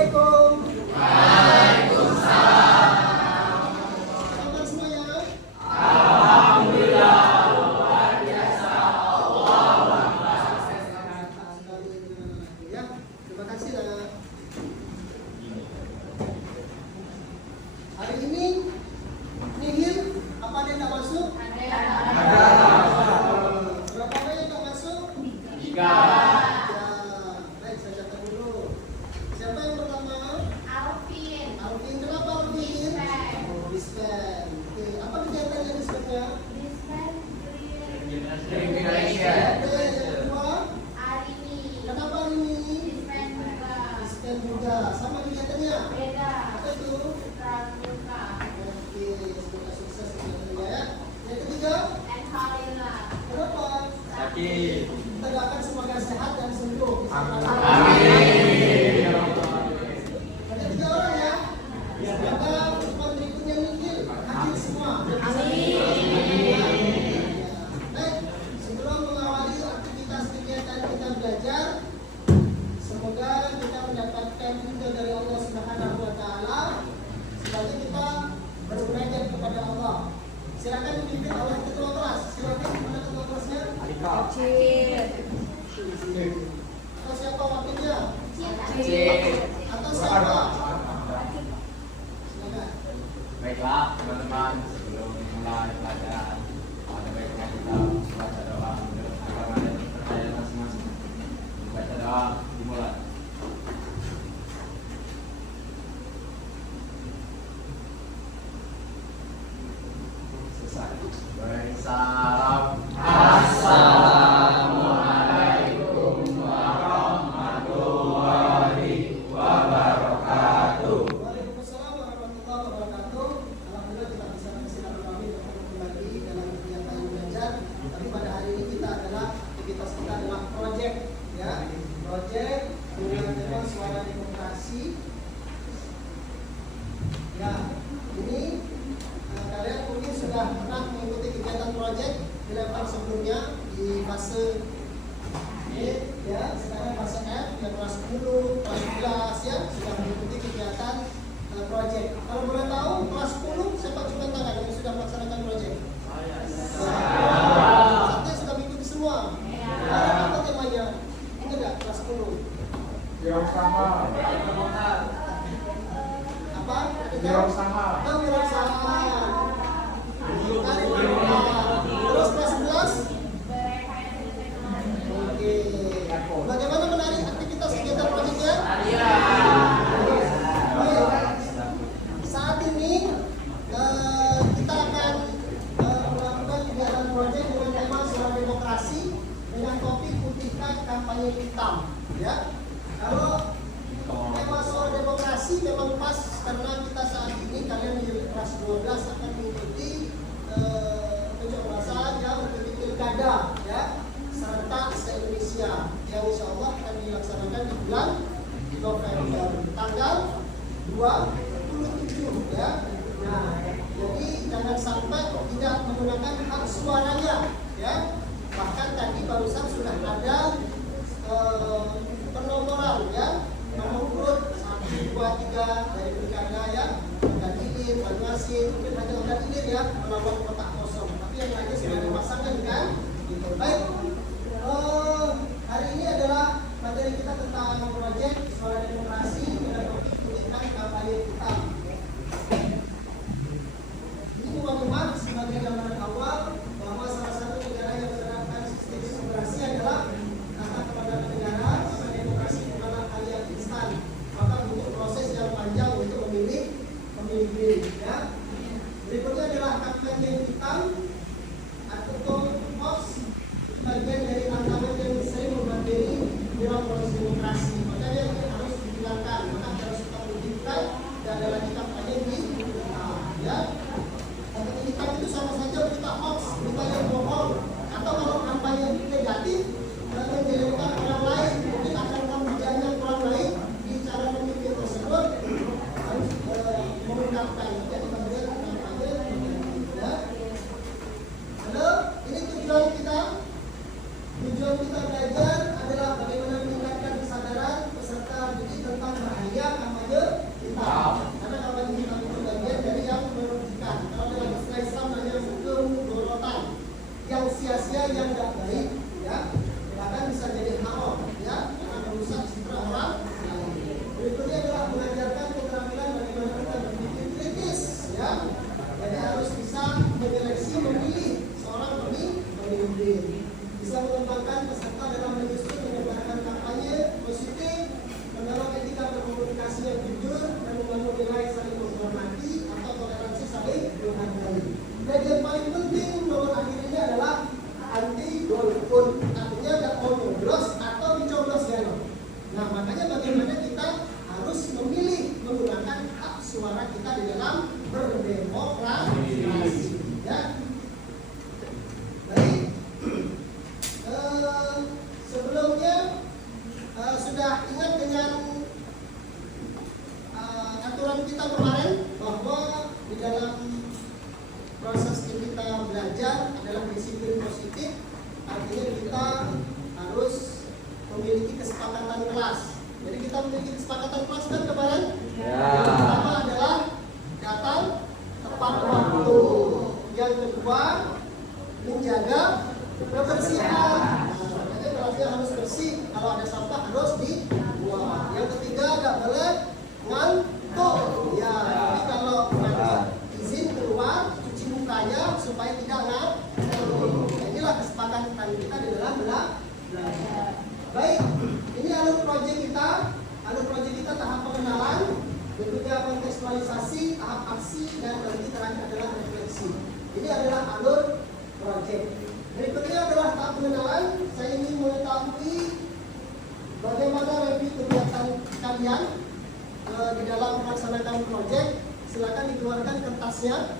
Assalamualaikum. Kabar semuanya? Alhamdulillah luar biasa. Allahu Akbar. Ya, terima kasih lah. Hari ini nihil apa ada yang tak masuk? Ada. Berapa orang yang tak masuk? 3. Ya, baik saya catat dulu. Siapa yang pertama? Alvin. Alvin, kenapa Alvin? Dispen. Oh, dispen. Oke, apa kegiatannya dispennya? Dispen Regulation. Oke, yang kedua, Arini. kenapa ini? Dispen juga. Dispen juga, sama kegiatannya. Beda. Apa itu? Pramuka. Oke, semoga sukses kegiatannya ya. Yang ketiga, And Halila. kenapa? Sakit. Kita doakan semoga sehat dan sembuh. Amin. Ada 3 orang ya. Semoga pertemuan berikutnya nihil, hadir semua. Baik, sebelum mengawali aktivitas kegiatan kita belajar, semoga kita mendapatkan ridho dari Allah Subhanahu wa taala. Selanjutnya kita bermunajat kepada Allah. Silakan dipimpin oleh ketua kelas. Silakan, mana ketua kelasnya? Kecil. Atau siapa wakilnya? Kecil. Atau siapa? Silakan. Baiklah teman-teman, sebelum mulai pelajaran ada baiknya kita baca doa untuk agar ada percayaan masing-masing. Baca doa dimulai. Selesai. Bersalam. Assalamualaikum warahmatullahi wabarakatuh. Waalaikumsalam warahmatullahi wabarakatuh. Alhamdulillah kita bisa bersilaturahmi dan berbagi dalam kegiatan belajar. Tapi pada hari ini kita adalah aktivitas kita adalah project, ya, project dengan tema suara demokrasi. Ya, ini kalian mungkin sudah pernah mengikuti kegiatan project di level sebelumnya di fase E, ya, sekarang fase F yang kelas 10, kelas 11 ya sudah mengikuti kegiatan project. Kalau boleh tahu kelas 10 siapa coba tangan yang sudah melaksanakan project? Saya sudah mengikuti semua. Apa temanya? Ingat nggak kelas 10? Wirausaha. Apa? Wirausaha. Oh, wirausaha. Terus kelas 11? Oke. Bagaimana menarik aktivitas kegiatan projectnya? Saat ini kita akan melakukan kegiatan project dengan tema suara demokrasi dengan topik putihkan kampanye hitam. Ya, kalau tema suara demokrasi memang pas karena kita saat ini kalian di kelas 12 akan mengikuti pencoblosan yang mengikuti pilkada, ya, serta se-Indonesia yang insya Allah akan dilaksanakan di bulan November tanggal 27 ya. Nah, jadi jangan sampai tidak menggunakan hak suaranya ya. Bahkan tadi barusan sudah ada penomoran ya, nomor urut 1, 2, 3 dari pilkada ya. Dan ini Banyuasin mungkin hanya ada ini ya melawan kotak kosong, tapi yang lainnya sudah dipasangkan kan. Gitu. Baik. Hari ini adalah materi kita tentang proyek suara demokrasi dengan topik putihkan kampanye hitam. Ini maklumat sebagai gambaran awal bahwa salah satu negara yang menerapkan sistem demokrasi adalah kata kepada negara bahwa demokrasi bukanlah hal yang instan, maka butuh proses yang panjang untuk memilih pemimpin. Ya. Berikutnya adalah kampanye hitam atau hoax, bagian dari tantangan yang sering menghampiri dalam proses demokrasi. Makanya Jadi kita memiliki kesepakatan kelas kan kemarin? Ya. Yang pertama adalah datang tepat waktu. Yang kedua menjaga kebersihan. Jadi kelasnya harus bersih. Kalau ada sampah harus dibuang. Yang ketiga nggak boleh ngantuk. Ya, jadi kalau ada izin keluar cuci mukanya supaya tidak ngantuk. Inilah kesepakatan kita di dalam belajar. Baik, ini alur proyek kita. Alur proyek kita tahap pengenalan, berikutnya kontekstualisasi, tahap aksi, dan nanti terakhir adalah refleksi. Ini adalah alur proyek. Berikutnya adalah tahap pengenalan. Saya ingin mengetahui bagaimana review kegiatan kalian di dalam melaksanakan proyek. Silakan dikeluarkan kertasnya.